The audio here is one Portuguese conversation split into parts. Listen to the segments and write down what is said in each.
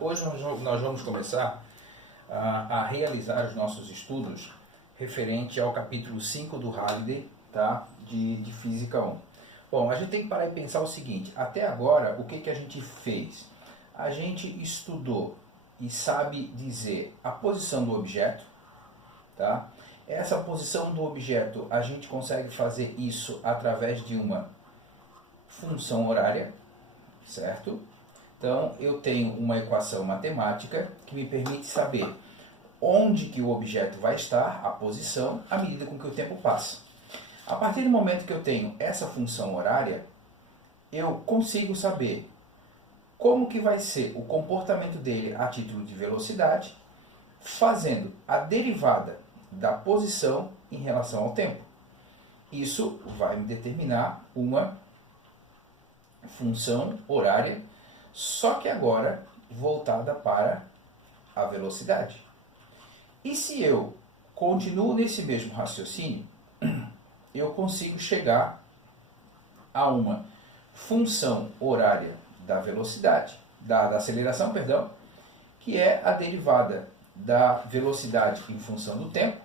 Hoje nós vamos começar a realizar os nossos estudos referente ao capítulo 5 do Halliday, tá? de Física 1. Bom, a gente tem que parar e pensar o seguinte: até agora, o que a gente fez? A gente estudou e sabe dizer a posição do objeto, tá? Essa posição do objeto, a gente consegue fazer isso através de uma função horária, certo? Então, eu tenho uma equação matemática que me permite saber onde que o objeto vai estar, a posição, à medida com que o tempo passa. A partir do momento que eu tenho essa função horária, eu consigo saber como que vai ser o comportamento dele a título de velocidade, fazendo a derivada da posição em relação ao tempo. Isso vai me determinar uma função horária, só que agora voltada para a velocidade. E se eu continuo nesse mesmo raciocínio, eu consigo chegar a uma função horária da velocidade, da aceleração, perdão, que é a derivada da velocidade em função do tempo,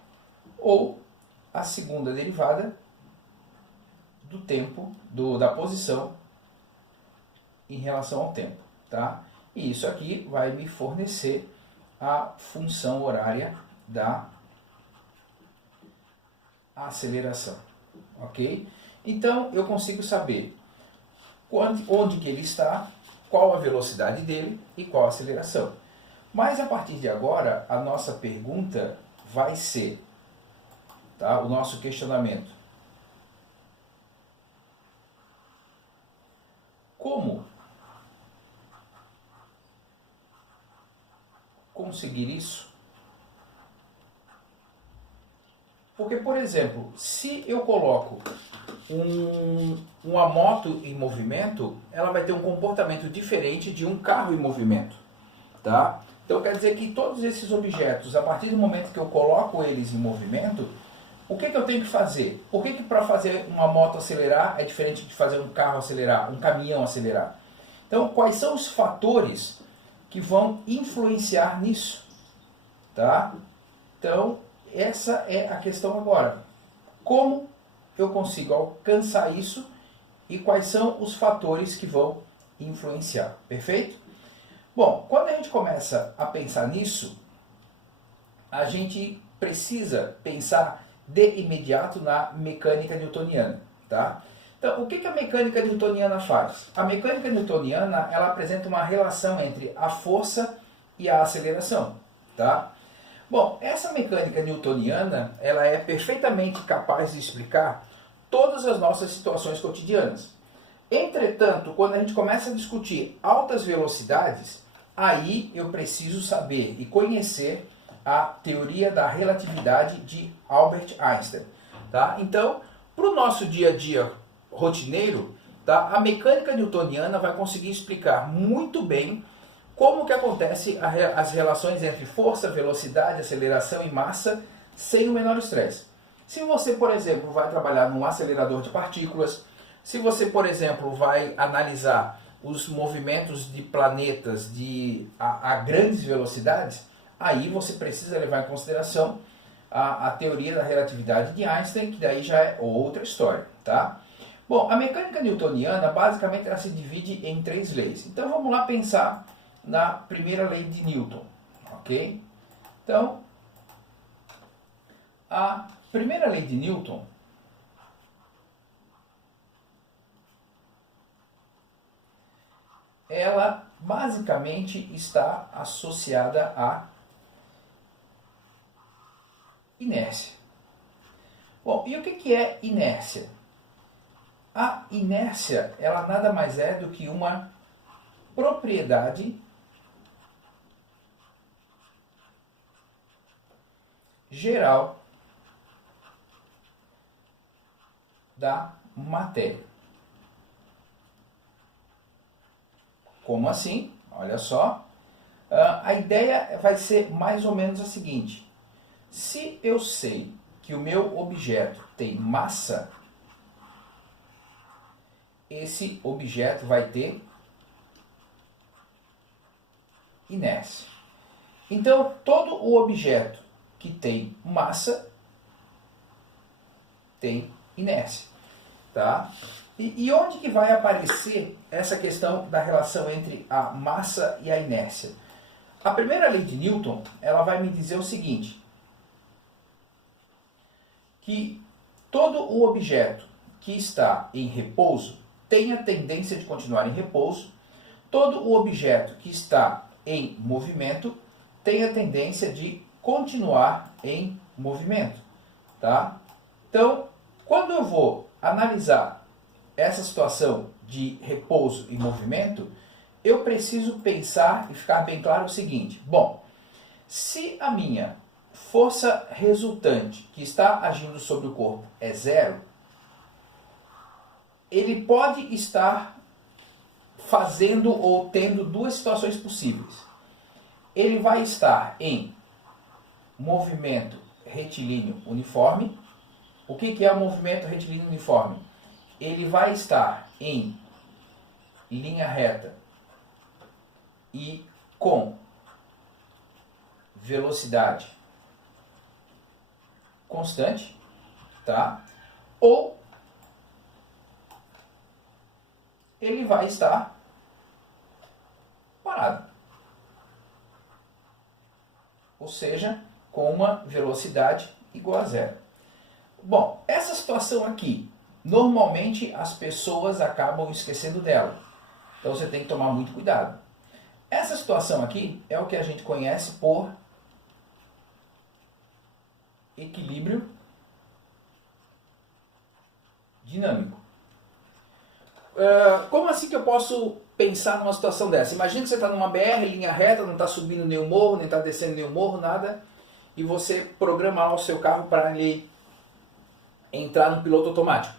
ou a segunda derivada do tempo, da posição em relação ao tempo, tá? E isso aqui vai me fornecer a função horária da aceleração, ok? Então, eu consigo saber onde que ele está, qual a velocidade dele e qual a aceleração. Mas, a partir de agora, a nossa pergunta vai ser, tá? O nosso questionamento: como conseguir isso? Porque, por exemplo, se eu coloco uma moto em movimento, ela vai ter um comportamento diferente de um carro em movimento, tá? Então quer dizer que todos esses objetos, a partir do momento que eu coloco eles em movimento, o que eu tenho que fazer? Por que para fazer uma moto acelerar é diferente de fazer um carro acelerar, um caminhão acelerar? Então, quais são os fatores que vão influenciar nisso, tá? Então, essa é a questão agora. Como eu consigo alcançar isso e quais são os fatores que vão influenciar, perfeito? Bom, quando a gente começa a pensar nisso, a gente precisa pensar de imediato na mecânica newtoniana, tá? Então, o que a mecânica newtoniana faz? A mecânica newtoniana, ela apresenta uma relação entre a força e a aceleração, tá? Bom, essa mecânica newtoniana, ela é perfeitamente capaz de explicar todas as nossas situações cotidianas. Entretanto, quando a gente começa a discutir altas velocidades, aí eu preciso saber e conhecer a teoria da relatividade de Albert Einstein, tá? Então, para o nosso dia a dia rotineiro, tá? A mecânica newtoniana vai conseguir explicar muito bem como que acontece as relações entre força, velocidade, aceleração e massa sem o menor estresse. Se você, por exemplo, vai trabalhar num acelerador de partículas, se você, por exemplo, vai analisar os movimentos de planetas a grandes velocidades, aí você precisa levar em consideração a teoria da relatividade de Einstein, que daí já é outra história, tá? Bom, a mecânica newtoniana, basicamente, ela se divide em 3 leis. Então, vamos lá pensar na primeira lei de Newton, ok? Então, a primeira lei de Newton ela basicamente está associada à inércia. Bom, e o que é inércia? A inércia, ela nada mais é do que uma propriedade geral da matéria. Como assim? Olha só. A ideia vai ser mais ou menos a seguinte: se eu sei que o meu objeto tem massa, esse objeto vai ter inércia. Então, todo o objeto que tem massa tem inércia. Tá? E onde que vai aparecer essa questão da relação entre a massa e a inércia? A primeira lei de Newton, ela vai me dizer o seguinte, que todo o objeto que está em repouso tem a tendência de continuar em repouso, todo o objeto que está em movimento tem a tendência de continuar em movimento. Tá? Então, quando eu vou analisar essa situação de repouso e movimento, eu preciso pensar e ficar bem claro o seguinte. Bom, se a minha força resultante que está agindo sobre o corpo é zero, ele pode estar fazendo ou tendo duas situações possíveis. Ele vai estar em movimento retilíneo uniforme. O que é o movimento retilíneo uniforme? Ele vai estar em linha reta e com velocidade constante, tá? Ou ele vai estar parado. Ou seja, com uma velocidade igual a zero. Bom, essa situação aqui, normalmente as pessoas acabam esquecendo dela. Então você tem que tomar muito cuidado. Essa situação aqui é o que a gente conhece por equilíbrio dinâmico. Como assim que eu posso pensar numa situação dessa? Imagina que você está numa BR, linha reta, não está subindo nenhum morro, nem está descendo nenhum morro, nada, e você programa lá o seu carro para ele entrar no piloto automático.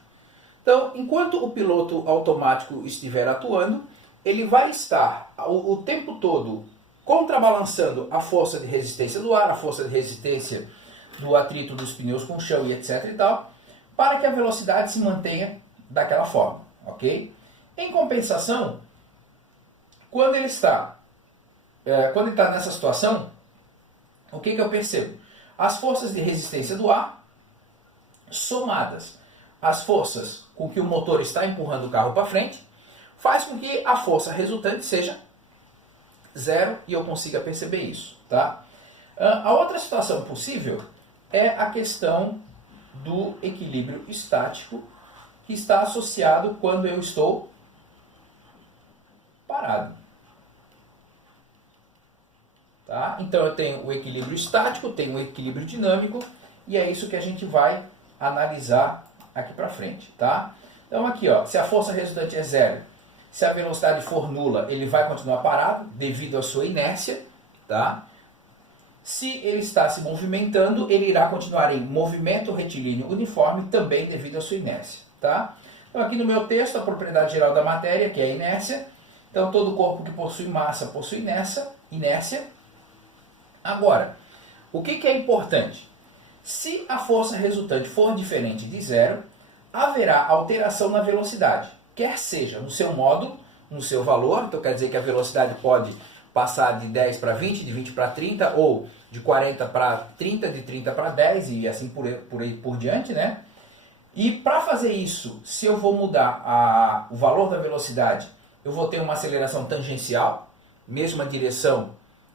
Então, enquanto o piloto automático estiver atuando, ele vai estar o tempo todo contrabalançando a força de resistência do ar, a força de resistência do atrito dos pneus com o chão e etc e tal, para que a velocidade se mantenha daquela forma, ok? Em compensação, quando ele está nessa situação, o que eu percebo? As forças de resistência do ar somadas às forças com que o motor está empurrando o carro para frente, faz com que a força resultante seja zero e eu consiga perceber isso. Tá? A outra situação possível é a questão do equilíbrio estático, que está associado quando eu estou parado. Tá? Então eu tenho o equilíbrio estático, tenho o equilíbrio dinâmico, e é isso que a gente vai analisar aqui para frente. Tá? Então aqui, ó, se a força resultante é zero, se a velocidade for nula, ele vai continuar parado devido à sua inércia. Tá? Se ele está se movimentando, ele irá continuar em movimento retilíneo uniforme, também devido à sua inércia. Tá? Então aqui no meu texto, a propriedade geral da matéria, que é a inércia. Então todo corpo que possui massa possui inércia. Agora, o que é importante? Se a força resultante for diferente de zero, haverá alteração na velocidade, quer seja no seu módulo, no seu valor, então quer dizer que a velocidade pode passar de 10 para 20, de 20 para 30, ou de 40 para 30, de 30 para 10 e assim por diante, né? E para fazer isso, se eu vou mudar o valor da velocidade, eu vou ter uma aceleração tangencial, mesma direção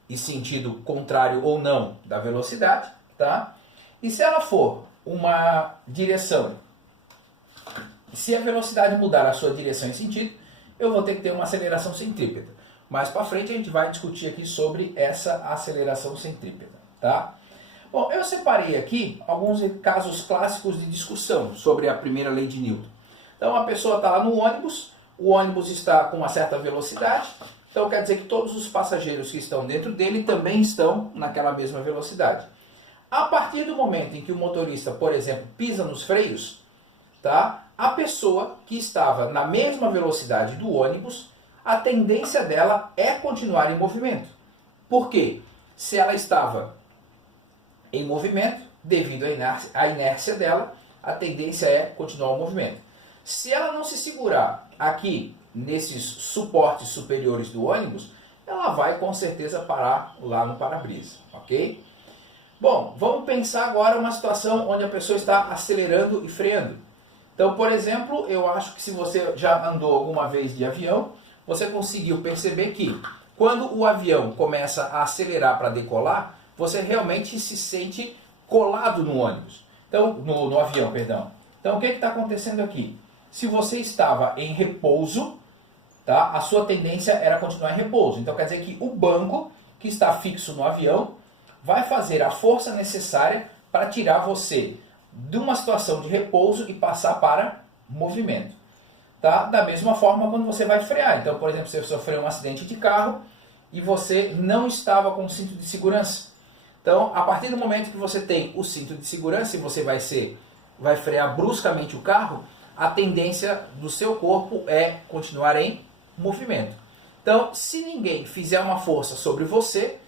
e sentido contrário ou não da velocidade, tá? E se ela for uma direção, se a velocidade mudar a sua direção e sentido, eu vou ter que ter uma aceleração centrípeta. Mais para frente a gente vai discutir aqui sobre essa aceleração centrípeta, tá? Bom, eu separei aqui alguns casos clássicos de discussão sobre a primeira lei de Newton. Então a pessoa está lá no ônibus, o ônibus está com uma certa velocidade, então quer dizer que todos os passageiros que estão dentro dele também estão naquela mesma velocidade. A partir do momento em que o motorista, por exemplo, pisa nos freios, tá? A pessoa que estava na mesma velocidade do ônibus, a tendência dela é continuar em movimento. Por quê? Se ela estava em movimento, devido à inércia dela, a tendência é continuar o movimento. Se ela não se segurar aqui nesses suportes superiores do ônibus, ela vai com certeza parar lá no para-brisa, ok? Bom, vamos pensar agora uma situação onde a pessoa está acelerando e freando. Então, por exemplo, eu acho que se você já andou alguma vez de avião, você conseguiu perceber que quando o avião começa a acelerar para decolar, você realmente se sente colado no ônibus. Então, no avião, perdão. Então, o que está acontecendo aqui? Se você estava em repouso, tá, a sua tendência era continuar em repouso. Então, quer dizer que o banco que está fixo no avião vai fazer a força necessária para tirar você de uma situação de repouso e passar para movimento. Tá? Da mesma forma quando você vai frear. Então, por exemplo, você sofreu um acidente de carro e você não estava com o cinto de segurança. Então, a partir do momento que você tem o cinto de segurança e você vai frear bruscamente o carro, a tendência do seu corpo é continuar em movimento. Então, se ninguém fizer uma força sobre você,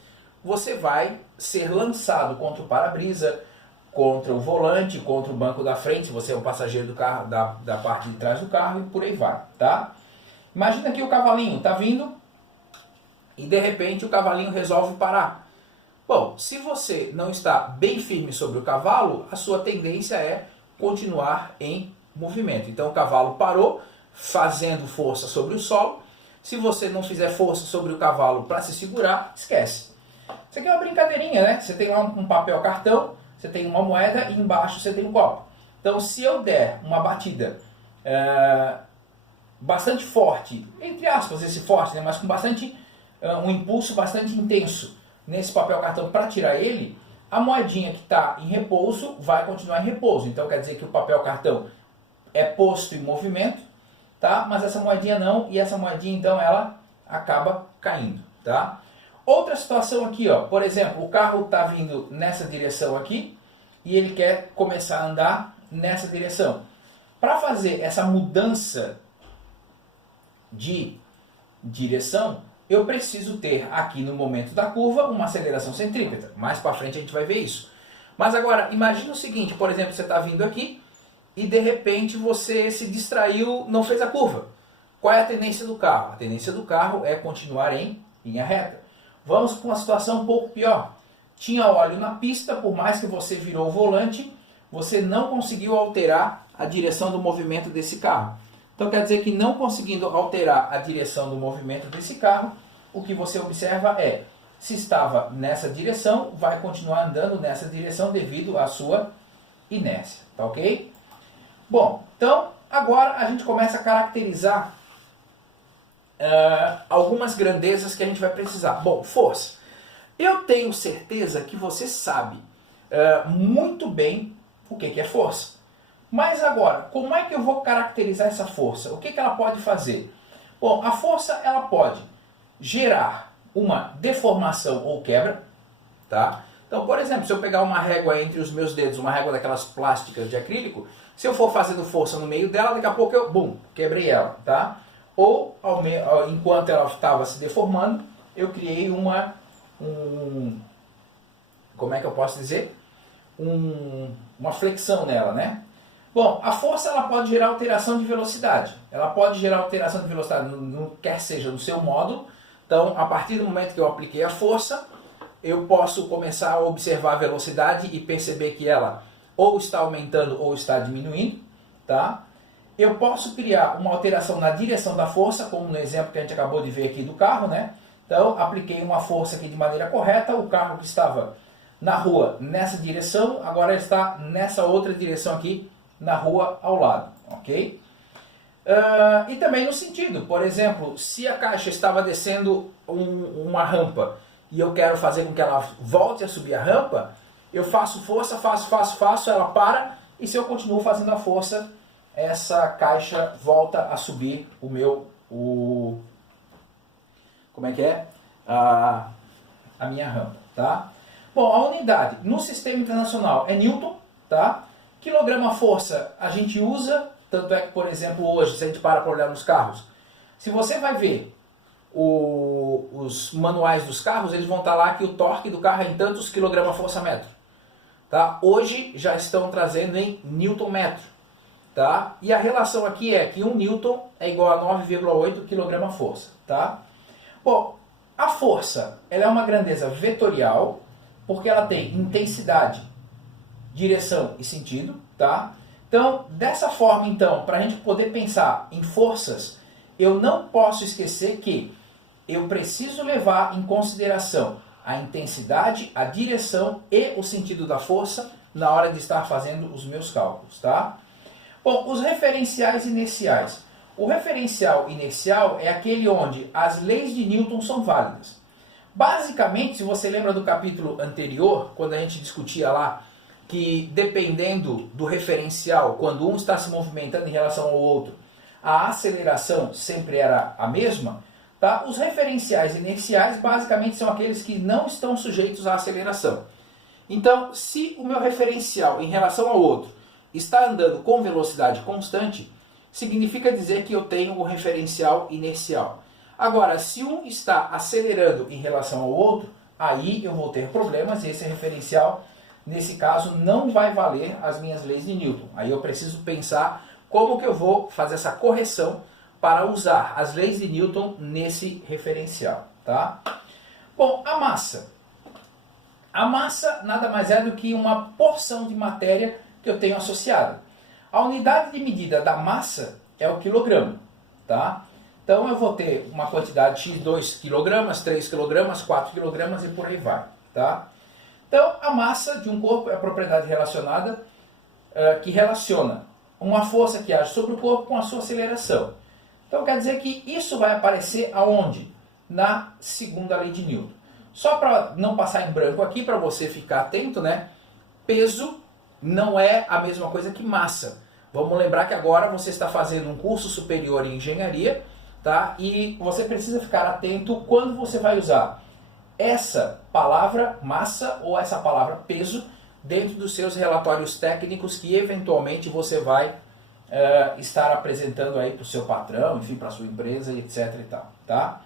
você vai ser lançado contra o para-brisa, contra o volante, contra o banco da frente, se você é um passageiro do carro, da parte de trás do carro e por aí vai, tá? Imagina que o cavalinho está vindo e de repente o cavalinho resolve parar. Bom, se você não está bem firme sobre o cavalo, a sua tendência é continuar em movimento. Então o cavalo parou, fazendo força sobre o solo. Se você não fizer força sobre o cavalo para se segurar, esquece. Isso aqui é uma brincadeirinha, né? Você tem lá um papel cartão, você tem uma moeda e embaixo você tem um copo. Então, se eu der uma batida bastante forte, entre aspas esse forte, né? Mas com bastante um impulso bastante intenso nesse papel cartão para tirar ele, a moedinha que está em repouso vai continuar em repouso. Então, quer dizer que o papel cartão é posto em movimento, tá? Mas essa moedinha não, e essa moedinha então ela acaba caindo, tá? Outra situação aqui, ó, por exemplo, o carro está vindo nessa direção aqui e ele quer começar a andar nessa direção. Para fazer essa mudança de direção, eu preciso ter aqui no momento da curva uma aceleração centrípeta. Mais para frente a gente vai ver isso. Mas agora, imagina o seguinte, por exemplo, você está vindo aqui e de repente você se distraiu, não fez a curva. Qual é a tendência do carro? A tendência do carro é continuar em linha reta. Vamos para uma situação um pouco pior. Tinha óleo na pista, por mais que você virou o volante, você não conseguiu alterar a direção do movimento desse carro. Então quer dizer que não conseguindo alterar a direção do movimento desse carro, o que você observa é, se estava nessa direção, vai continuar andando nessa direção devido à sua inércia, tá ok? Bom, então agora a gente começa a caracterizar algumas grandezas que a gente vai precisar. Bom, força. Eu tenho certeza que você sabe muito bem o que é força. Mas agora, como é que eu vou caracterizar essa força? O que ela pode fazer? Bom, a força ela pode gerar uma deformação ou quebra, tá? Então, por exemplo, se eu pegar uma régua entre os meus dedos, uma régua daquelas plásticas de acrílico, se eu for fazendo força no meio dela, daqui a pouco eu, bum, quebrei ela, tá? Ou, enquanto ela estava se deformando, eu criei como é que eu posso dizer? Uma flexão nela, né? Bom, a força ela pode gerar alteração de velocidade. Ela pode gerar alteração de velocidade, quer seja no seu módulo. Então, a partir do momento que eu apliquei a força, eu posso começar a observar a velocidade e perceber que ela ou está aumentando ou está diminuindo, tá? Eu posso criar uma alteração na direção da força, como no exemplo que a gente acabou de ver aqui do carro, né? Então, apliquei uma força aqui de maneira correta, o carro que estava na rua nessa direção, agora está nessa outra direção aqui, na rua ao lado, ok? E também no sentido, por exemplo, se a caixa estava descendo uma rampa e eu quero fazer com que ela volte a subir a rampa, eu faço força, faço, ela para, e se eu continuo fazendo a força, essa caixa volta a subir como é que é? A minha rampa, tá? Bom, a unidade no sistema internacional é Newton, tá? Quilograma-força a gente usa, tanto é que, por exemplo, hoje, se a gente para olhar nos carros, se você vai ver os manuais dos carros, eles vão estar lá que o torque do carro é em tantos quilograma-força-metro. Tá? Hoje já estão trazendo em Newton-metro. Tá? E a relação aqui é que 1 Newton é igual a 9,8 kgf. Tá? Bom, A força, ela é uma grandeza vetorial, porque ela tem intensidade, direção e sentido, tá? Então, dessa forma, então, para a gente poder pensar em forças, eu não posso esquecer que eu preciso levar em consideração a intensidade, a direção e o sentido da força na hora de estar fazendo os meus cálculos, tá? Bom, os referenciais inerciais. O referencial inercial é aquele onde as leis de Newton são válidas. Basicamente, se você lembra do capítulo anterior, quando a gente discutia lá que dependendo do referencial, quando um está se movimentando em relação ao outro, a aceleração sempre era a mesma, tá? Os referenciais inerciais basicamente são aqueles que não estão sujeitos à aceleração. Então, se o meu referencial em relação ao outro está andando com velocidade constante, significa dizer que eu tenho o referencial inercial. Agora, se um está acelerando em relação ao outro, aí eu vou ter problemas e esse referencial, nesse caso, não vai valer as minhas leis de Newton. Aí eu preciso pensar como que eu vou fazer essa correção para usar as leis de Newton nesse referencial, tá? Bom, a massa. A massa nada mais é do que uma porção de matéria que eu tenho associada. A unidade de medida da massa é o quilograma, tá? Então eu vou ter uma quantidade de 2 kg, 3 kg, 4 kg e por aí vai, tá? Então a massa de um corpo é a propriedade relacionada que relaciona uma força que age sobre o corpo com a sua aceleração. Então quer dizer que isso vai aparecer aonde? Na segunda lei de Newton. Só para não passar em branco aqui, para você ficar atento, né? Peso não é a mesma coisa que massa. Vamos lembrar que agora você está fazendo um curso superior em engenharia, tá? E você precisa ficar atento quando você vai usar essa palavra massa ou essa palavra peso dentro dos seus relatórios técnicos que eventualmente você vai estar apresentando aí para o seu patrão, enfim, para a sua empresa, etc e tal, tá?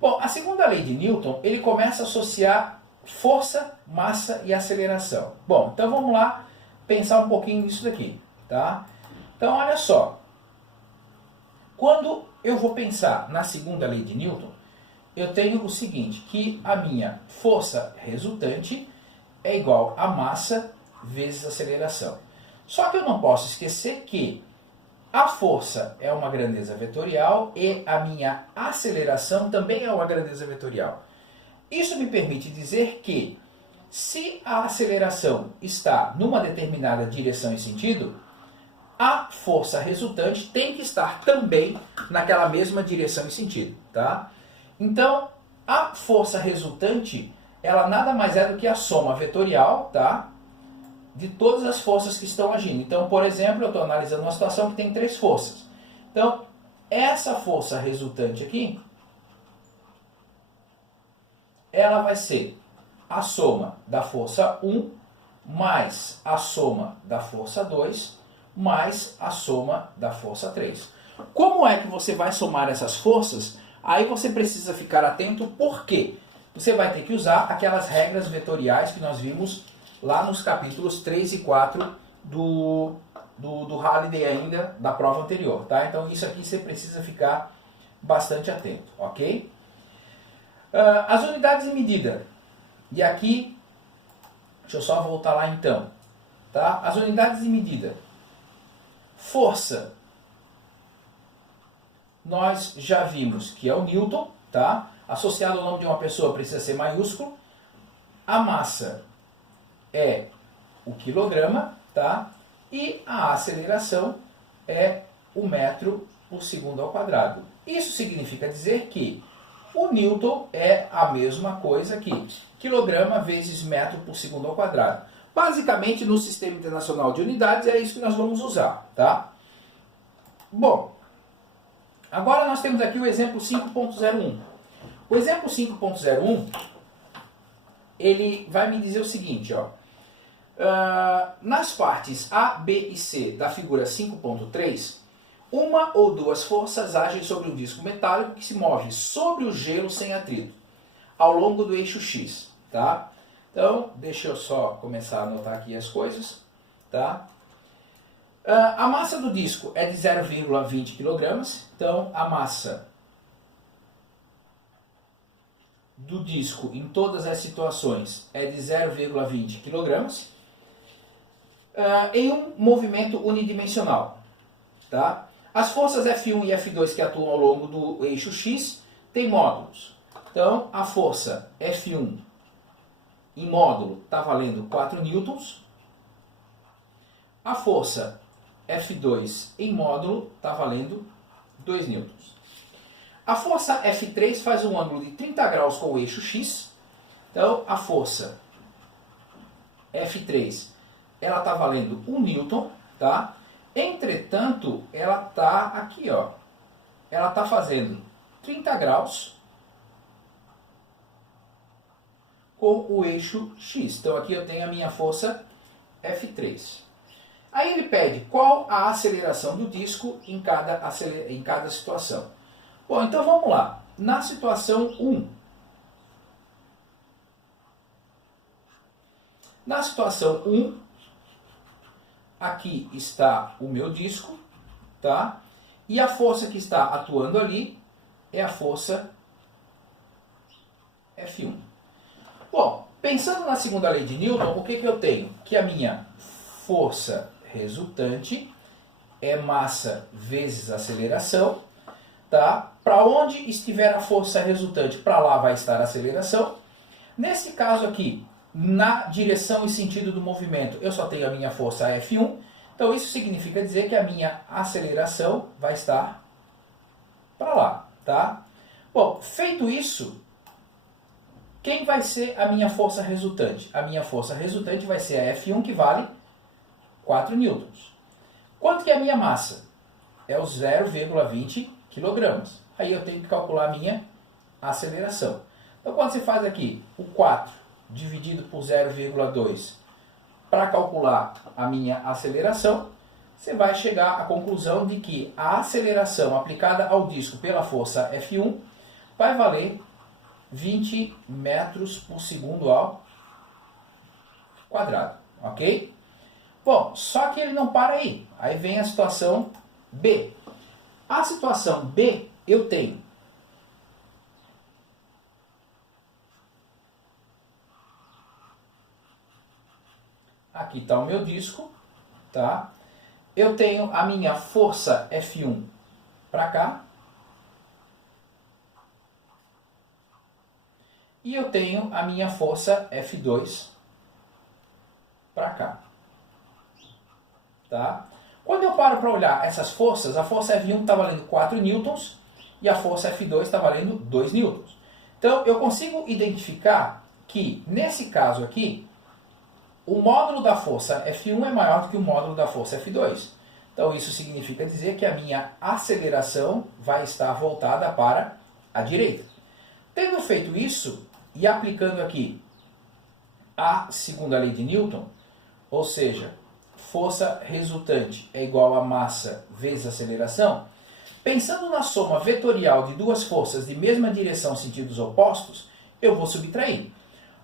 Bom, a segunda lei de Newton, ele começa a associar força, massa e aceleração. Bom, então vamos lá pensar um pouquinho nisso daqui, tá? Então, olha só. Quando eu vou pensar na segunda lei de Newton, eu tenho o seguinte, que a minha força resultante é igual a massa vezes aceleração. Só que eu não posso esquecer que a força é uma grandeza vetorial e a minha aceleração também é uma grandeza vetorial. Isso me permite dizer que se a aceleração está numa determinada direção e sentido, a força resultante tem que estar também naquela mesma direção e sentido, tá? Então, a força resultante, ela nada mais é do que a soma vetorial, tá? De todas as forças que estão agindo. Então, por exemplo, eu estou analisando uma situação que tem 3 forças. Então, essa força resultante aqui, ela vai ser a soma da força 1 mais a soma da força 2 mais a soma da força 3. Como é que você vai somar essas forças? Aí você precisa ficar atento porque você vai ter que usar aquelas regras vetoriais que nós vimos lá nos capítulos 3 e 4 do Halliday ainda, da prova anterior, tá? Então isso aqui você precisa ficar bastante atento, ok? As unidades de medida. E aqui, deixa eu só voltar lá então, tá? As unidades de medida. Força. Nós já vimos que é o Newton, tá? Associado ao nome de uma pessoa precisa ser maiúsculo. A massa é o quilograma, tá? E a aceleração é o metro por segundo ao quadrado. Isso significa dizer que o Newton é a mesma coisa que quilograma vezes metro por segundo ao quadrado. Basicamente, no Sistema Internacional de Unidades, é isso que nós vamos usar, tá? Bom, agora nós temos aqui o exemplo 5.01. O exemplo 5.01, ele vai me dizer o seguinte, ó. Nas partes A, B e C da figura 5.3, uma ou duas forças agem sobre um disco metálico que se move sobre o gelo sem atrito, ao longo do eixo X, tá? Então, deixa eu só começar a anotar aqui as coisas, tá? A massa do disco é de 0,20 kg, então a massa do disco em todas as situações é de 0,20 kg em um movimento unidimensional. Tá? As forças F1 e F2 que atuam ao longo do eixo X têm módulos. Então, a força F1 em módulo está valendo 4 newtons. A força F2 em módulo está valendo 2 newtons. A força F3 faz um ângulo de 30 graus com o eixo X. Então, a força F3 ela está valendo 1 newton, tá? Entretanto, ela está aqui, ó. Ela está fazendo 30 graus com o eixo X. Então, aqui eu tenho a minha força F3. Aí ele pede qual a aceleração do disco em cada situação. Bom, então vamos lá. Na situação 1. Na situação 1, aqui está o meu disco, tá? E a força que está atuando ali é a força F1. Bom, pensando na segunda lei de Newton, o que eu tenho? Que a minha força resultante é massa vezes aceleração, tá? Para onde estiver a força resultante, para lá vai estar a aceleração. Nesse caso aqui, na direção e sentido do movimento, eu só tenho a minha força F1. Então isso significa dizer que a minha aceleração vai estar para lá, tá? Bom, feito isso, quem vai ser a minha força resultante? A minha força resultante vai ser a F1, que vale 4 newtons. Quanto que é a minha massa? É o 0,20 kg. Aí eu tenho que calcular a minha aceleração. Então quando você faz aqui o 4 dividido por 0,2 para calcular a minha aceleração, você vai chegar à conclusão de que a aceleração aplicada ao disco pela força F1 vai valer 20 metros por segundo ao quadrado, ok? Bom, só que ele não para aí. Aí vem a situação B. A situação B eu tenho aqui está o meu disco, tá? Eu tenho a minha força F1 para cá. E eu tenho a minha força F2 para cá. Tá? Quando eu paro para olhar essas forças, a força F1 está valendo 4 newtons e a força F2 está valendo 2 newtons. Então eu consigo identificar que, nesse caso aqui, o módulo da força F1 é maior do que o módulo da força F2. Então isso significa dizer que a minha aceleração vai estar voltada para a direita. Tendo feito isso e aplicando aqui a segunda lei de Newton, ou seja, força resultante é igual a massa vezes aceleração, pensando na soma vetorial de duas forças de mesma direção sentidos opostos, eu vou subtrair.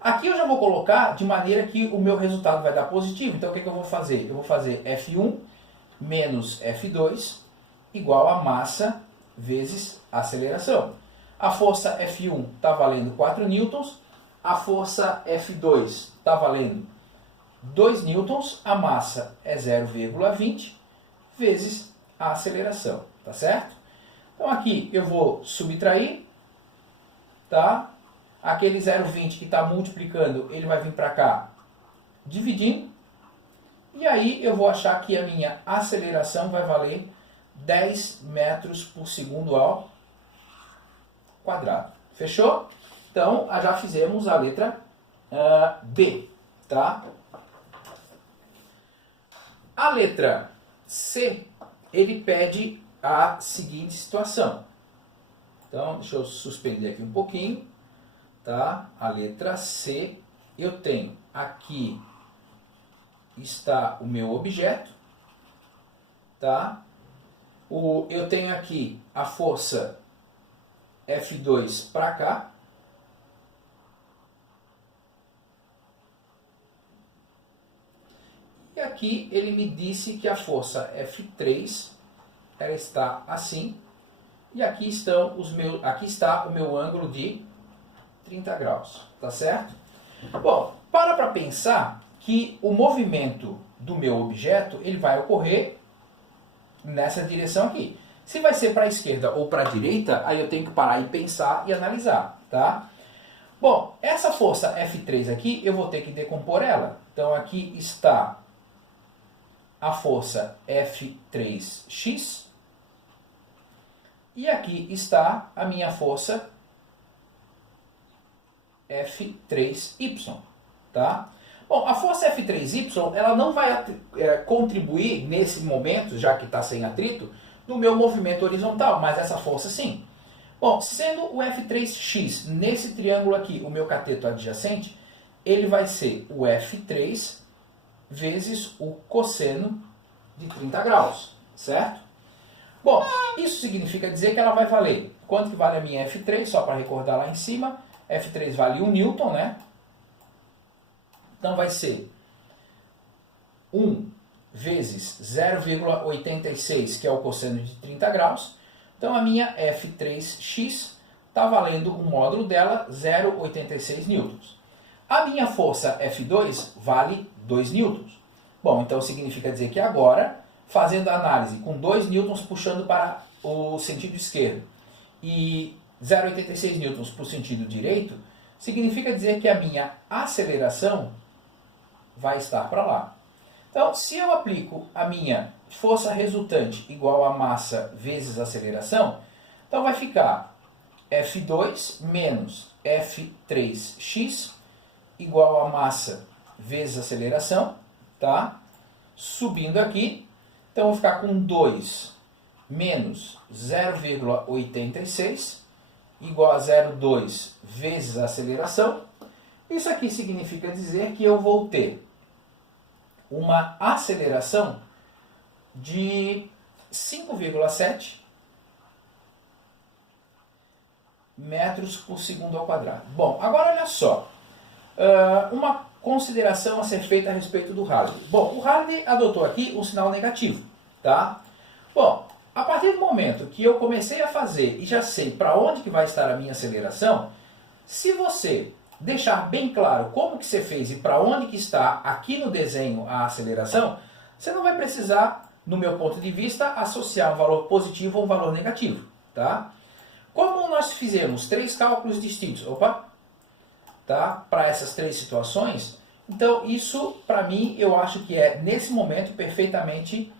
Aqui eu já vou colocar de maneira que o meu resultado vai dar positivo. Então o que eu vou fazer? Eu vou fazer F1 menos F2 igual a massa vezes aceleração. A força F1 está valendo 4 newtons, a força F2 está valendo 2 newtons, a massa é 0,20 vezes a aceleração, tá certo? Então aqui eu vou subtrair, tá? Aquele 0,20 que está multiplicando, ele vai vir para cá dividindo, e aí eu vou achar que a minha aceleração vai valer 10 metros por segundo ao quadrado. Fechou? Então, já fizemos a letra B, tá? A letra C, ele pede a seguinte situação. Então, deixa eu suspender aqui um pouquinho, tá? A letra C, eu tenho aqui está o meu objeto, tá? Eu tenho aqui a força F2 para cá. E aqui ele me disse que a força F3 ela está assim. E aqui está o meu ângulo de 30 graus, tá certo? Bom, para pensar que o movimento do meu objeto, ele vai ocorrer nessa direção aqui. Se vai ser para a esquerda ou para a direita, aí eu tenho que parar e pensar e analisar, tá? Bom, essa força F3 aqui, eu vou ter que decompor ela. Então aqui está a força F3x e aqui está a minha força F3y, tá? Bom, a força F3y, ela não vai contribuir nesse momento, já que está sem atrito, no meu movimento horizontal, mas essa força sim. Bom, sendo o F3x nesse triângulo aqui, o meu cateto adjacente, ele vai ser o F3 vezes o cosseno de 30 graus, certo? Bom, isso significa dizer que ela vai valer, quanto que vale a minha F3, só para recordar lá em cima, F3 vale 1 newton, né? Então vai ser 1 vezes 0,86, que é o cosseno de 30 graus. Então a minha F3x está valendo o módulo dela 0,86 newtons. A minha força F2 vale 2 newtons. Bom, então significa dizer que agora, fazendo a análise com 2 newtons puxando para o sentido esquerdo e 0,86 newtons para o sentido direito, significa dizer que a minha aceleração vai estar para lá. Então, se eu aplico a minha força resultante igual a massa vezes aceleração, então vai ficar F2 menos F3x igual a massa vezes aceleração, tá? Subindo aqui, então eu vou ficar com 2 menos 0,86 igual a 0,2 vezes a aceleração. Isso aqui significa dizer que eu vou ter uma aceleração de 5,7 metros por segundo ao quadrado. Bom, agora olha só. Uma consideração a ser feita a respeito do Rayleigh. Bom, o Rayleigh adotou aqui um sinal negativo, tá? Bom, a partir do momento que eu comecei a fazer e já sei para onde que vai estar a minha aceleração, se você deixar bem claro como que você fez e para onde que está aqui no desenho a aceleração, você não vai precisar, no meu ponto de vista, associar um valor positivo ou um valor negativo, tá? Como nós fizemos 3 cálculos distintos, tá? Para essas 3 situações, então isso, para mim, eu acho que é, nesse momento, perfeitamente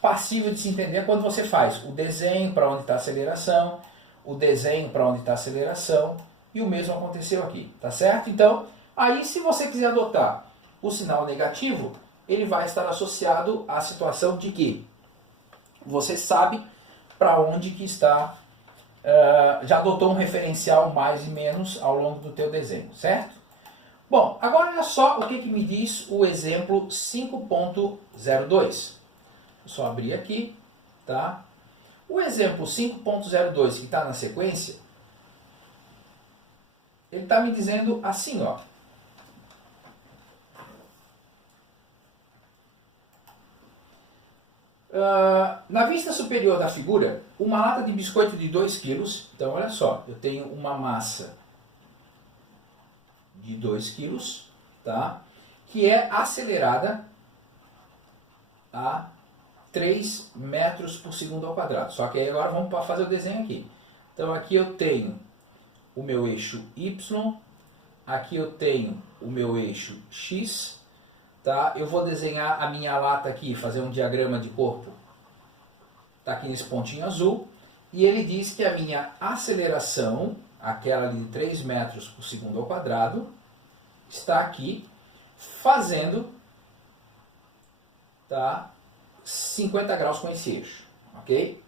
passível de se entender quando você faz o desenho para onde está a aceleração, o desenho para onde está a aceleração, e o mesmo aconteceu aqui, tá certo? Então, aí se você quiser adotar o sinal negativo, ele vai estar associado à situação de que você sabe para onde que está, já adotou um referencial mais e menos ao longo do teu desenho, certo? Bom, agora olha só o que me diz o exemplo 5.02. Vou só abrir aqui, tá? O exemplo 5.02 que está na sequência, ele está me dizendo assim, ó. Na vista superior da figura, uma lata de biscoito de 2 kg. Então, olha só, eu tenho uma massa de 2 kg, tá? Que é acelerada a 3 metros por segundo ao quadrado. Só que aí agora vamos fazer o desenho aqui. Então, aqui eu tenho o meu eixo Y, aqui eu tenho o meu eixo X, tá? Eu vou desenhar a minha lata aqui, fazer um diagrama de corpo, tá aqui nesse pontinho azul, e ele diz que a minha aceleração, aquela ali de 3 metros por segundo ao quadrado, está aqui fazendo, tá, 50 graus com esse eixo, ok?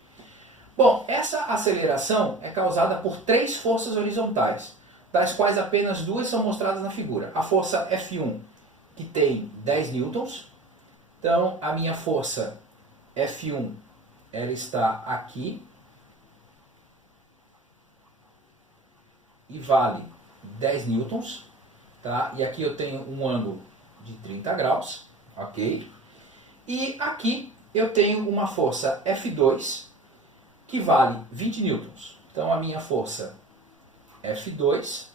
Bom, essa aceleração é causada por 3 forças horizontais, das quais apenas 2 são mostradas na figura. A força F1, que tem 10 newtons. Então, a minha força F1, ela está aqui e vale 10 newtons. Tá? E aqui eu tenho um ângulo de 30 graus, ok? E aqui eu tenho uma força F2, que vale 20 newtons. Então a minha força F2,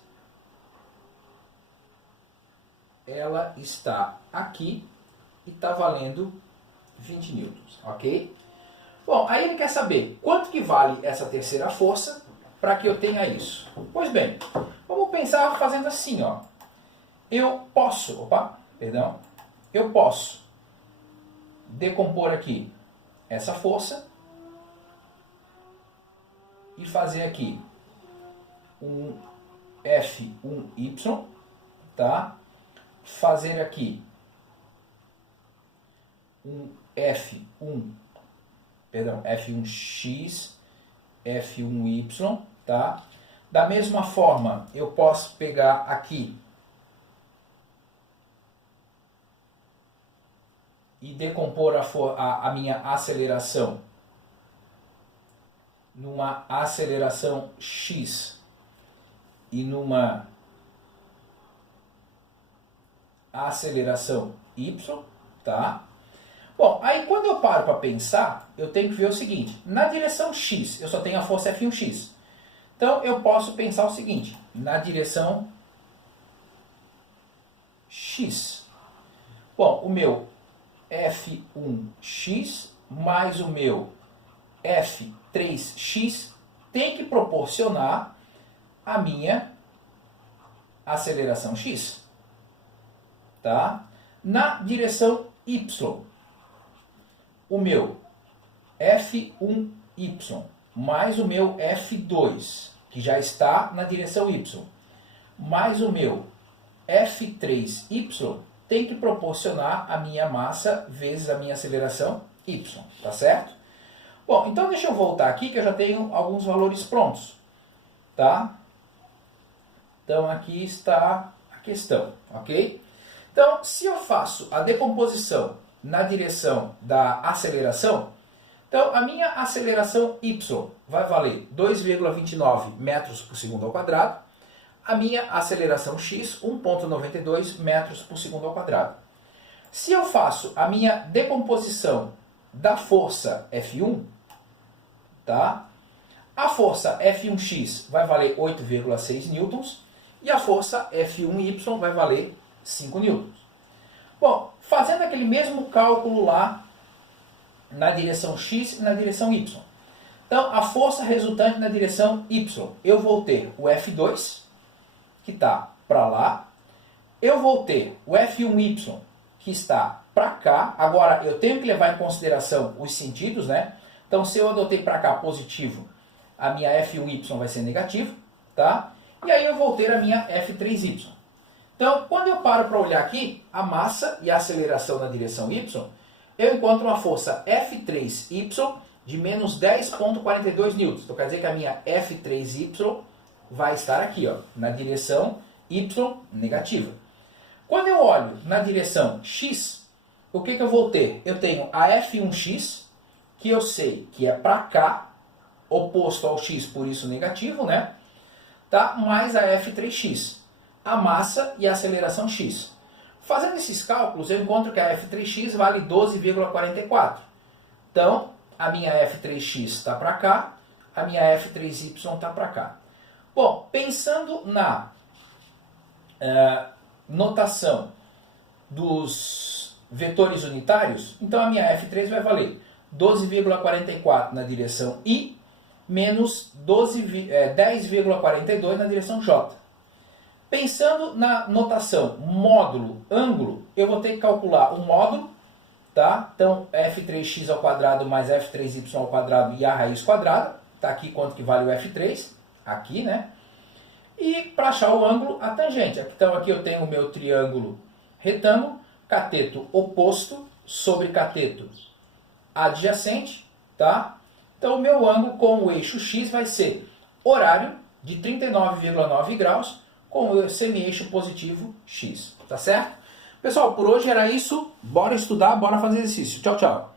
ela está aqui e está valendo 20 newtons, ok? Bom, aí ele quer saber quanto que vale essa terceira força para que eu tenha isso. Pois bem, vamos pensar fazendo assim, ó. Eu posso decompor aqui essa força e fazer aqui um F1Y, tá? Fazer aqui um F1X, F1Y, tá? Da mesma forma, eu posso pegar aqui e decompor a minha aceleração numa aceleração X e numa aceleração Y, tá? Bom, aí quando eu paro para pensar, eu tenho que ver o seguinte, na direção X, eu só tenho a força F1X. Então eu posso pensar o seguinte, na direção X. Bom, o meu F1X mais o meu F3X tem que proporcionar a minha aceleração X, tá? Na direção Y, o meu F1Y mais o meu F2, que já está na direção Y, mais o meu F3Y, tem que proporcionar a minha massa vezes a minha aceleração Y, tá certo? Bom, então deixa eu voltar aqui que eu já tenho alguns valores prontos, tá? Então aqui está a questão, ok? Então, se eu faço a decomposição na direção da aceleração, então a minha aceleração Y vai valer 2,29 metros por segundo ao quadrado, a minha aceleração X 1,92 metros por segundo ao quadrado. Se eu faço a minha decomposição da força F1, tá? A força F1X vai valer 8,6 newtons e a força F1Y vai valer 5 newtons. Bom, fazendo aquele mesmo cálculo lá na direção X e na direção Y. Então, a força resultante na direção Y, eu vou ter o F2, que está para lá. Eu vou ter o F1Y, que está para cá. Agora, eu tenho que levar em consideração os sentidos, né? Então, se eu adotei para cá positivo, a minha F1Y vai ser negativo, tá? E aí eu vou ter a minha F3Y. Então, quando eu paro para olhar aqui, a massa e a aceleração na direção Y, eu encontro uma força F3Y de menos 10,42 newtons. Então, quer dizer que a minha F3Y vai estar aqui, ó, na direção Y negativa. Quando eu olho na direção X, o que eu vou ter? Eu tenho a F1X, que eu sei que é para cá, oposto ao X, por isso negativo, né? Tá? Mais a F3X, a massa e a aceleração X. Fazendo esses cálculos, eu encontro que a F3X vale 12,44. Então, a minha F3X está para cá, a minha F3Y está para cá. Bom, pensando na notação dos vetores unitários, então a minha F3 vai valer 12,44 na direção I, menos 10,42 na direção J. Pensando na notação módulo ângulo, eu vou ter que calcular o módulo, tá? Então, F3x ao quadrado mais F3y ao quadrado e a raiz quadrada. Tá aqui quanto que vale o F3, aqui, né? E para achar o ângulo, a tangente. Então, aqui eu tenho o meu triângulo retângulo, cateto oposto sobre cateto adjacente, tá? Então, o meu ângulo com o eixo X vai ser horário de 39,9 graus com o semi-eixo positivo X, tá certo? Pessoal, por hoje era isso. Bora estudar, bora fazer exercício. Tchau, tchau.